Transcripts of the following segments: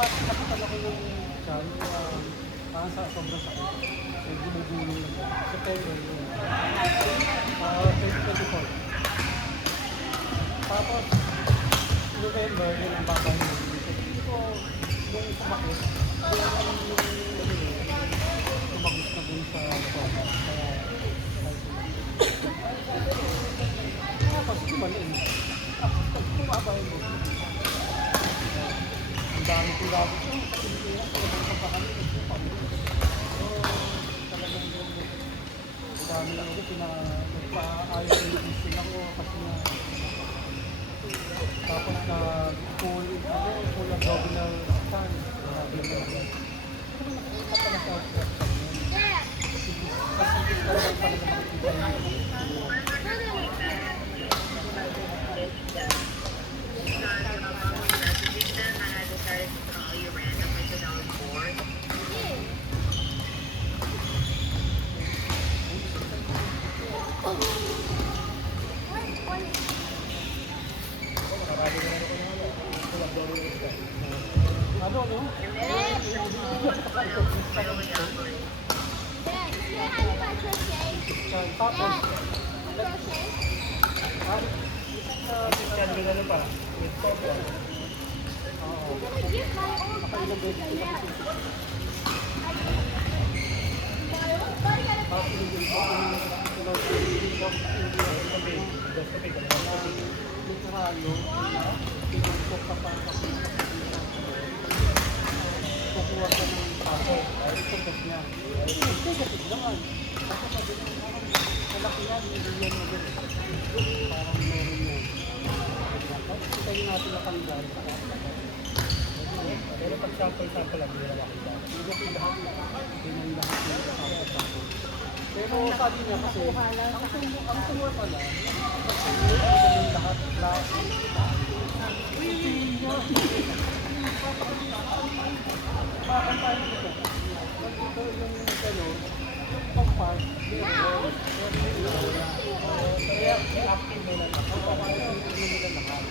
napatal ako ng tiyan, parang sa sobrang sakit. So, gumugulong lang ako. September yun. 2024. Tapos, November, yun ang baba yun. So, hindi ko, nung sumakit, tumagos na dun sa sofa. Kaya, tapos, kumain. Tapos, pag tumaba yung book, ang dami kong gabot ko. Kasi hindi lang, talagang kapakalit. So, talagang yung ang dami lang ako, nagpa-ayos yung isip ako kasi na tapos na full abdominal scan. Sabi mo naman. Ano nakikita pala sa ultrasound yun? Kasi talagang makikita yun. Ano, no? Tapos, kukuha ka ng paso, ay itutok niya. Negative naman. Kasi sabi niya, malaki yan, hindi yan maganda. Parang meron yan. Kita yung natin natanggal. Pero pag sample lang, hindi na makita. Hindi ko lahat yung sample. Pero sabi niya kasi, ang tumor pala, yung lahat, bakit tayo dito? Nandito yung gano'n, pag-park, kaya active nila na. Active nila lahat.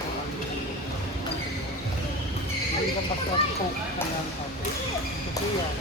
Hindi ka basta poke ka lang ako. Ito po yan.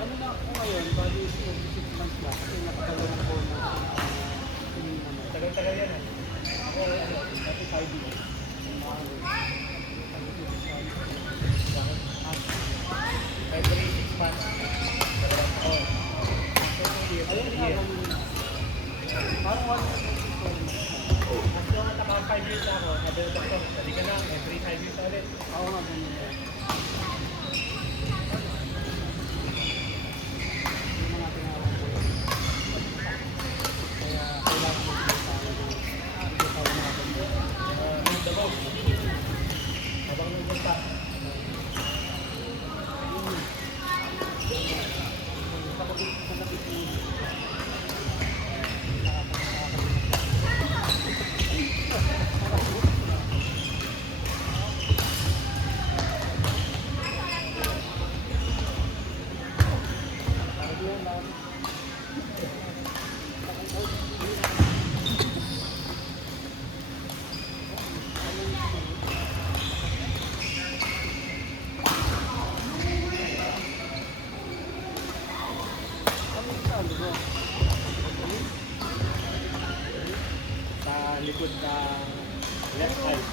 Ano na ako ngayon, bali 6 months na kasi nakadalawang po na tagal-tagal yan dati 5 years. Every 6 months. Ayun nga, parang 1 year. Mas nung naka 5 years ako, sabi ng doktor, sabi ka lang, every 5 years ulit. Oo nga, ganyan. Sa likod ng left side.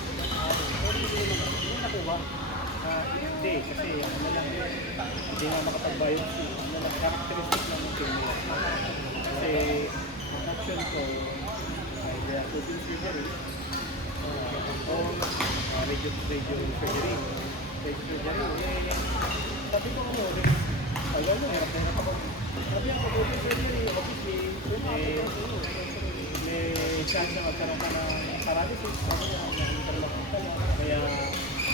Hindi, kasi ano lang yun, hindi nga makapag-biopsy. Ano lang, characteristic lang yung tumor. Kasi, I'm not sure radio surgery. Radio surgery, sabi ko ano, ayaw mo, hirap na hirap ako. Sabi ako, radio surgery, obviously, may chance na magkaroon ka ng paralysis. Sabi niya, nagkaroon ako pala. Kaya,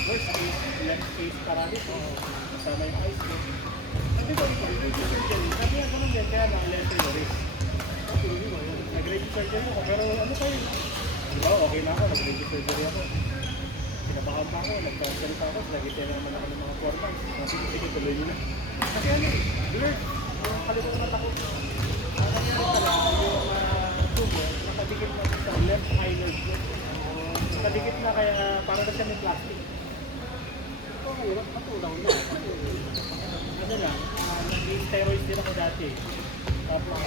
worst case, left face paralysis. Kasama yung eyes ko. Sabi ko, radio surgery. Sabi niya, ganun din, kaya mga left yung risk. Nag-radio surgery ako, pero ano kayo? Diba, okay na ako, nag-radio surgery ako. Pinabahan pa ako, nagpa-salita ako, nag-itira naman ako ng mga 4 months. Sabi ko, sige, tuloy nyo na. Kasi ano, blurred. Yung kalimutan na takot. Ang nangyari pala, yung tumor, nakadikit na sa left eyelid ko. Nakadikit na kaya parang na siya may plastic. Ito, hirap matulaw na. Ano lang, nag-steroids din ako dati. Tapos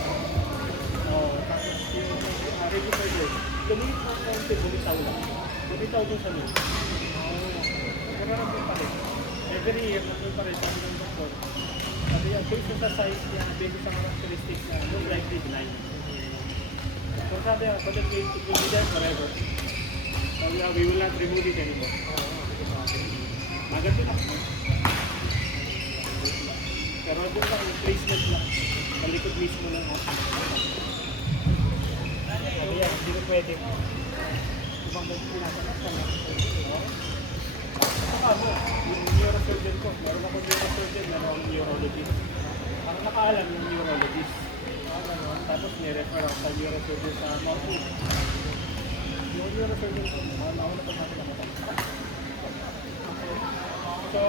yung radio surgery, lumiit na konti, bumitaw lang. Bumitaw din sa loob. Pero nandun pa rin. Every year, nandun pa rin, sabi ng doktor. Sabi yan, based sa size niya, based sa characteristics niya, most likely benign. So sabi yan, but it will be there forever. So we will not remove it anymore. Maganda lang. Pero doon lang, placement lang. Palikod mismo ng hospital. Sabi yan, hindi ko pwede. Ibang pinasanak ka na. Saka mo, yung neurosurgeon ko, meron akong neurosurgeon, meron akong neurologist. Ang nakaalam yung neurologist. Tapos nirefer ako sa neurosurgeon sa Mount Hood. Yung neurosurgeon ko, ako na pag natin namatay. So,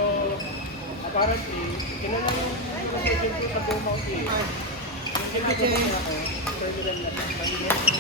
apparently, kilala yung neurosurgeon ko sa buong Mount Hood. Yung ginagawa niya ako, terminal na siya.